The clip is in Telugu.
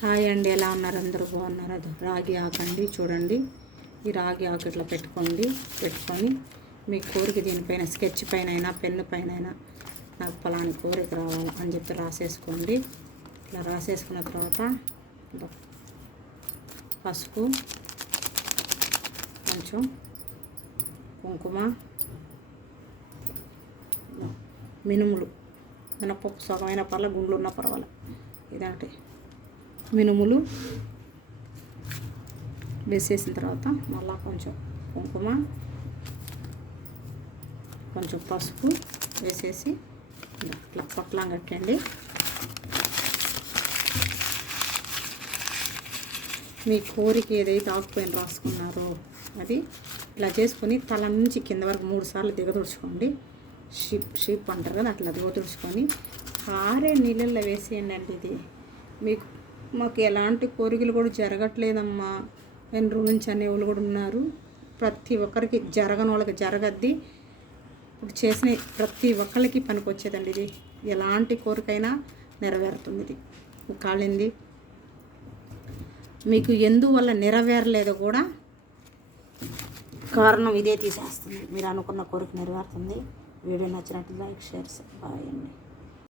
హాయ్ అండి, ఎలా ఉన్నారు? అందరూ బాగున్నారు? అది రాగి ఆకండి, చూడండి. ఈ రాగి ఆకు ఇట్లా పెట్టుకొని మీ కోరిక దీనిపైన స్కెచ్ పైన అయినా పెన్ను పైన అయినా నాకు పలాని కోరిక రావాలి అని చెప్పి రాసేసుకోండి. ఇట్లా రాసేసుకున్న తర్వాత పసుపు, కొంచెం కుంకుమ, మినుములు, మినపప్పు సగమైన పర్వాలేదు, గుండ్లు ఉన్న పర్వాలేదు, ఇదంటే మినుములు వేసేసిన తర్వాత మళ్ళీ కొంచెం కుంకుమ, కొంచెం పసుపు వేసేసి ఇట్లా పొట్లం కట్టండి. మీ కోరిక ఏదైతే ఆకుపైన రాసుకున్నారో అది ఇలా చేసుకొని తల నుంచి కింద వరకు 3 సార్లు దిగదుడుచుకోండి. షీప్ అంటారు కదా, అట్లా దిగదుడుచుకొని ఆరే నీళ్ళల్లో వేసేయండి. అండి ఇది మాకు ఎలాంటి కోరికలు కూడా జరగట్లేదమ్మా, 2 రోజుల నుంచి అనేవాళ్ళు కూడా ఉన్నారు. ప్రతి ఒక్కరికి జరగని వాళ్ళకి జరగద్ది. ఇప్పుడు చేసిన ప్రతి ఒక్కరికి పనికి వచ్చేదండి ఇది. ఎలాంటి కోరికైనా నెరవేరుతుంది. ఇది కాలింది మీకు ఎందువల్ల నెరవేరలేదో కూడా కారణం ఇదే తీసేస్తుంది. మీరు అనుకున్న కోరిక నెరవేరుతుంది. వీడియో నచ్చినట్టు లైక్, షేర్, బాయ్ అండి.